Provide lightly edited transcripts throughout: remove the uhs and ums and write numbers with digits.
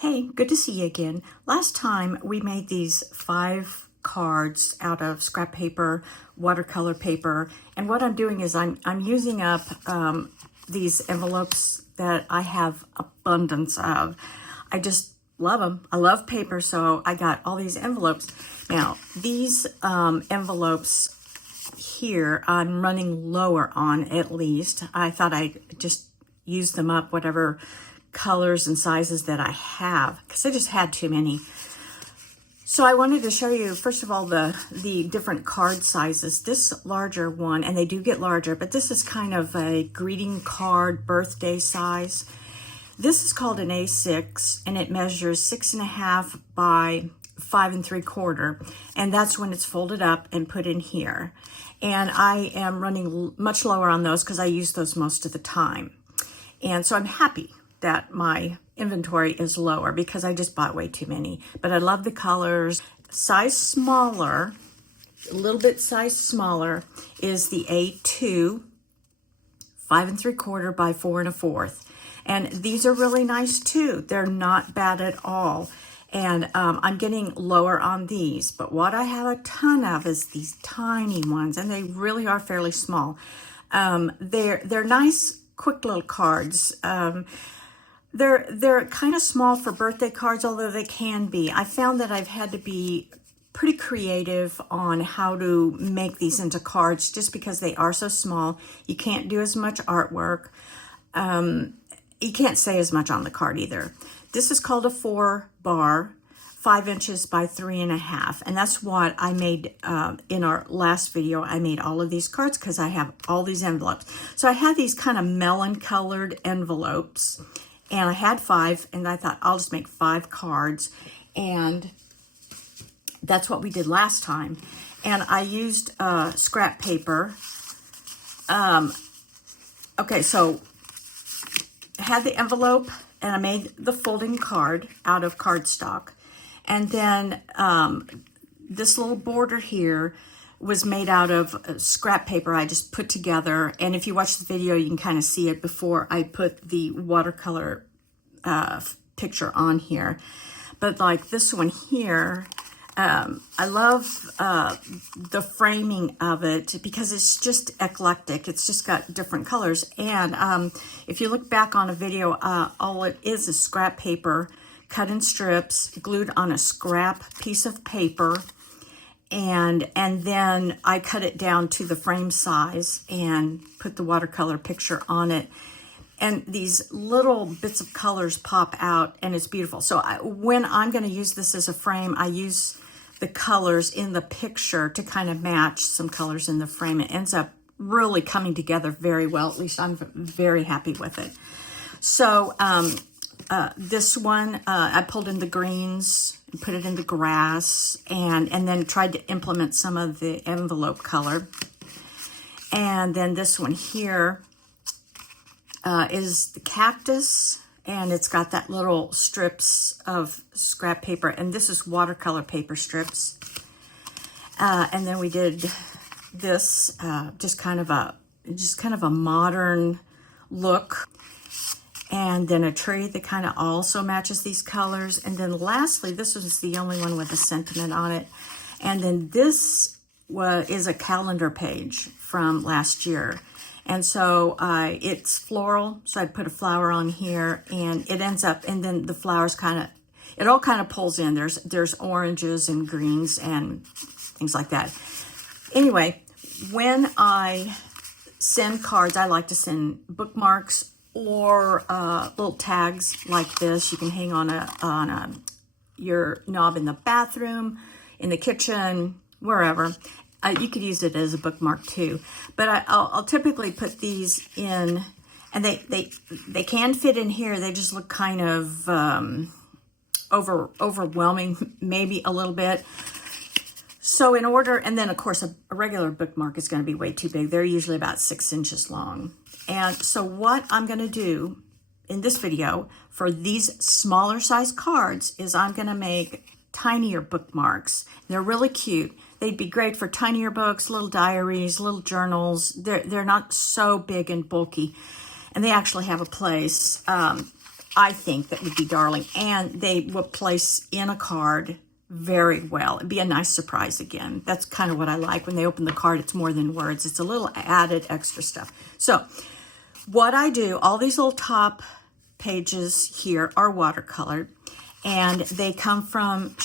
Hey, good to see you again. Last time we made these 5 cards out of scrap paper, watercolor paper, and what I'm doing is I'm using up these envelopes that I have abundance of. I just love them. I love paper, so I got all these envelopes. Now, these envelopes here, I'm running lower on at least. I thought I'd just use them up, whatever colors and sizes that I have, because I just had too many. So I wanted to show you, first of all, the different card sizes. This larger one, and they do get larger, but this is kind of a greeting card birthday size. This is called an A6, and it measures 6.5 by 5 3/4, and that's when it's folded up and put in here. And I am running much lower on those because I use those most of the time. And so I'm happy that my inventory is lower because I just bought way too many. But I love the colors. Size smaller, a little bit size smaller, is the A2, 5 3/4 by 4 1/4. And these are really nice too. They're not bad at all. And I'm getting lower on these. But what I have a ton of is these tiny ones, and they really are fairly small. They're nice, quick little cards. They're kind of small for birthday cards, although they can be. I found that I've had to be pretty creative on how to make these into cards just because they are so small. You can't do as much artwork. You can't say as much on the card either. This is called a 4-bar, 5 inches by 3.5. And that's what I made in our last video. I made all of these cards because I have all these envelopes. So I had these kind of melon colored envelopes. And I had 5, and I thought I'll just make 5 cards. And that's what we did last time. And I used scrap paper. Okay, so I had the envelope, and I made the folding card out of cardstock. And then this little border here was made out of scrap paper I just put together. And if you watch the video, you can kind of see it before I put the watercolor picture on here. But like this one here, I love the framing of it because it's just eclectic. It's just got different colors. And if you look back on a video, all it is scrap paper cut in strips, glued on a scrap piece of paper. And then I cut it down to the frame size and put the watercolor picture on it. And these little bits of colors pop out, and it's beautiful. So when I'm going to use this as a frame, I use the colors in the picture to kind of match some colors in the frame. It ends up really coming together very well. At least I'm very happy with it. So this one, I pulled in the greens, put it into grass, and then tried to implement some of the envelope color. And then this one here is the cactus, and it's got that little strips of scrap paper, and this is watercolor paper strips. And then we did this, just kind of a modern look. And then a tree that kind of also matches these colors. And then lastly, this was the only one with a sentiment on it. And then this is a calendar page from last year. And so it's floral. So I'd put a flower on here, and it ends up, and then the flowers it all kind of pulls in. There's oranges and greens and things like that. Anyway, when I send cards, I like to send bookmarks or little tags like this. You can hang on your knob in the bathroom, in the kitchen, wherever. You could use it as a bookmark too. But I'll typically put these in, and they can fit in here. They just look kind of overwhelming, maybe a little bit. So in order, and then of course a regular bookmark is going to be way too big. They're usually about 6 inches long. And so what I'm going to do in this video for these smaller size cards is I'm going to make tinier bookmarks. They're really cute. They'd be great for tinier books, little diaries, little journals. They're not so big and bulky, and they actually have a place. I think that would be darling, and they will place in a card very well. It'd be a nice surprise again. That's kind of what I like. When they open the card, it's more than words. It's a little added extra stuff. So what I do, all these little top pages here are watercolored, and they come from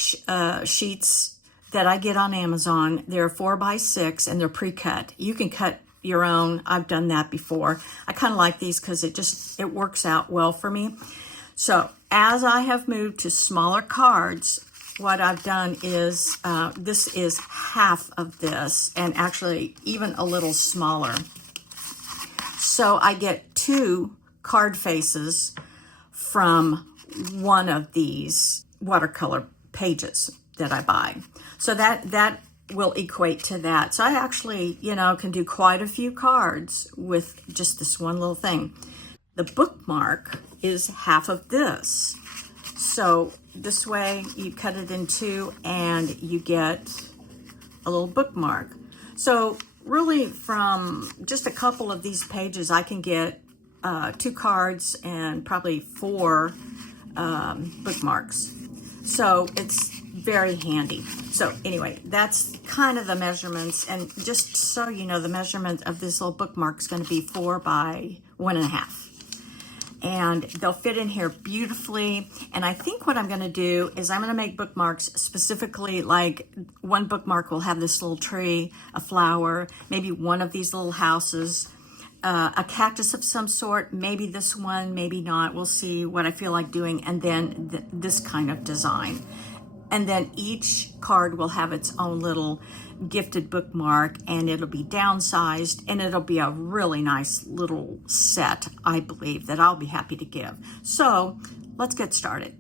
sheets that I get on Amazon. They're 4x6 and they're pre-cut. You can cut your own. I've done that before. I kind of like these because it works out well for me. So as I have moved to smaller cards, what I've done is, this is half of this, and actually even a little smaller. So I get 2 card faces from one of these watercolor pages that I buy. So that will equate to that. So I actually, can do quite a few cards with just this one little thing. The bookmark is half of this. So this way you cut it in 2 and you get a little bookmark. So really from just a couple of these pages, I can get 2 cards and probably 4 bookmarks. So it's very handy. So anyway, that's kind of the measurements. And just so you know, the measurement of this little bookmark is going to be 4 by 1.5. And they'll fit in here beautifully. And I think what I'm going to do is I'm going to make bookmarks specifically, like one bookmark will have this little tree, a flower, maybe one of these little houses, a cactus of some sort, maybe this one, maybe not. We'll see what I feel like doing. And then this kind of design. And then each card will have its own little gifted bookmark, and it'll be downsized, and it'll be a really nice little set, I believe, that I'll be happy to give. So let's get started.